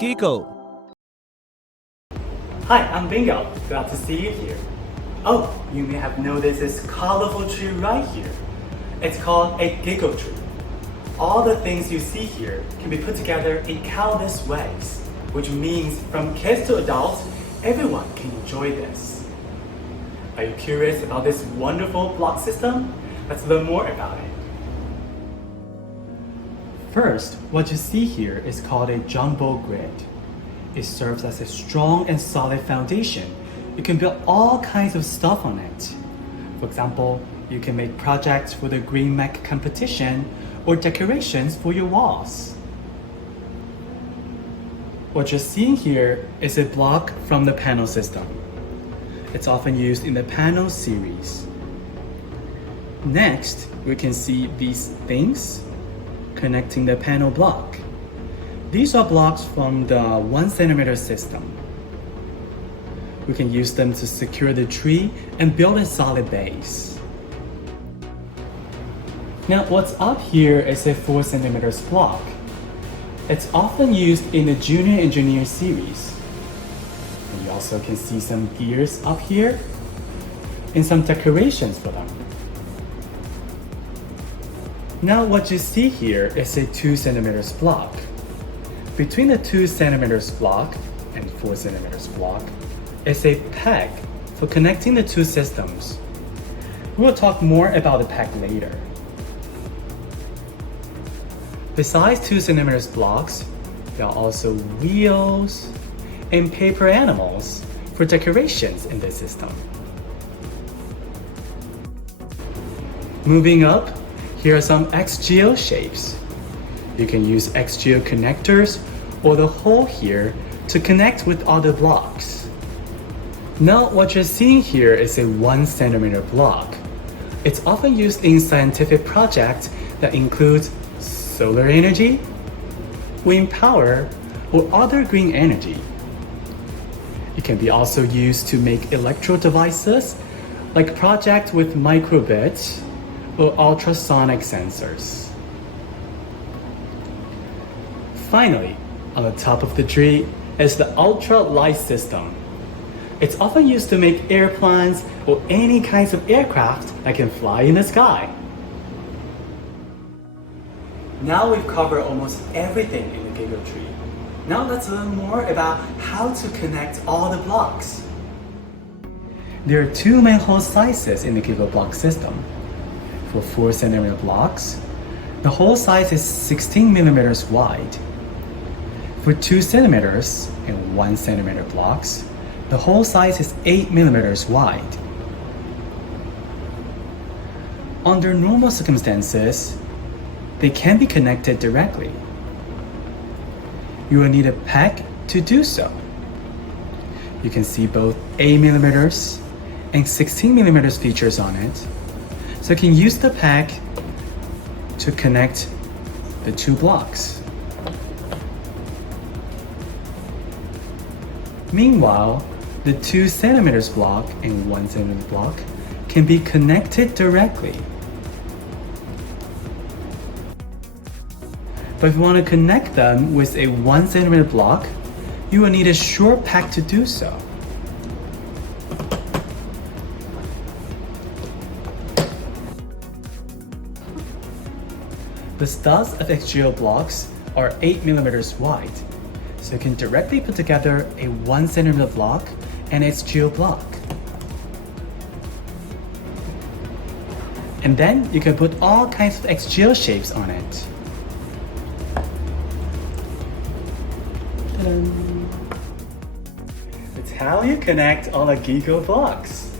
Gigo. Hi, I'm Bingo. Glad to see you here. Oh, you may have noticed this colorful tree right here. It's called a Gigo Tree. All the things you see here can be put together in countless ways, which means from kids to adults, everyone can enjoy this. Are you curious about this wonderful block system? Let's learn more about it. First, what you see here is called a jumbo grid. It serves as a strong and solid foundation. You can build all kinds of stuff on it. For example, you can make projects for the green mech competition or decorations for your walls. What you're seeing here is a block from the panel system. It's often used in the panel series. Next, we can see these things connecting the panel block. These are blocks from the 1 centimeter system. We can use them to secure the tree and build a solid base. Now what's up here is a 4 centimeters block. It's often used in the junior engineer series. And you also can see some gears up here and some decorations for them. Now what you see here is a 2 centimeters block. Between the 2 centimeters block and 4 centimeters block is a peg for connecting the two systems. We'll talk more about the peg later. Besides 2 centimeters blocks, there are also wheels and paper animals for decorations in the system. Moving up, here are some XGO shapes. You can use XGO connectors or the hole here to connect with other blocks. Now what you're seeing here is a 1 centimeter block. It's often used in scientific projects that include solar energy, wind power, or other green energy. It can be also used to make electro devices like projects with microbits or ultrasonic sensors. Finally, on the top of the tree is the ultra light system. It's often used to make airplanes or any kinds of aircraft that can fly in the sky. Now we've covered almost everything in the Gigo Tree. Now let's learn more about how to connect all the blocks. There are two main hole sizes in the Gigo block system. For 4 centimeter blocks, the hole size is 16 millimeters wide. For 2 centimeters and 1 centimeter blocks, the hole size is 8 millimeters wide. Under normal circumstances, they can be connected directly. You will need a peg to do so. You can see both 8 millimeters and 16 millimeters features on it, so you can use the peg to connect the two blocks. Meanwhile, the 2 centimeters block and 1 centimeter block can be connected directly. But if you want to connect them with a 1 centimeter block, you will need a short peg to do so. The studs of XGO blocks are 8 millimeters wide, so you can directly put together a 1 centimeter block and XGO block. And then you can put all kinds of XGO shapes on it. It's how you connect all the Gigo blocks.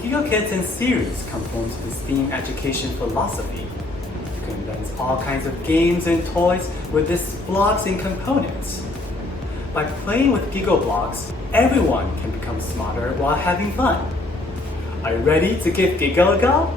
Gigo Kids in series conform to the STEAM education philosophy. You can invent all kinds of games and toys with these blocks and components. By playing with Gigo blocks, everyone can become smarter while having fun. Are you ready to give Gigo a go?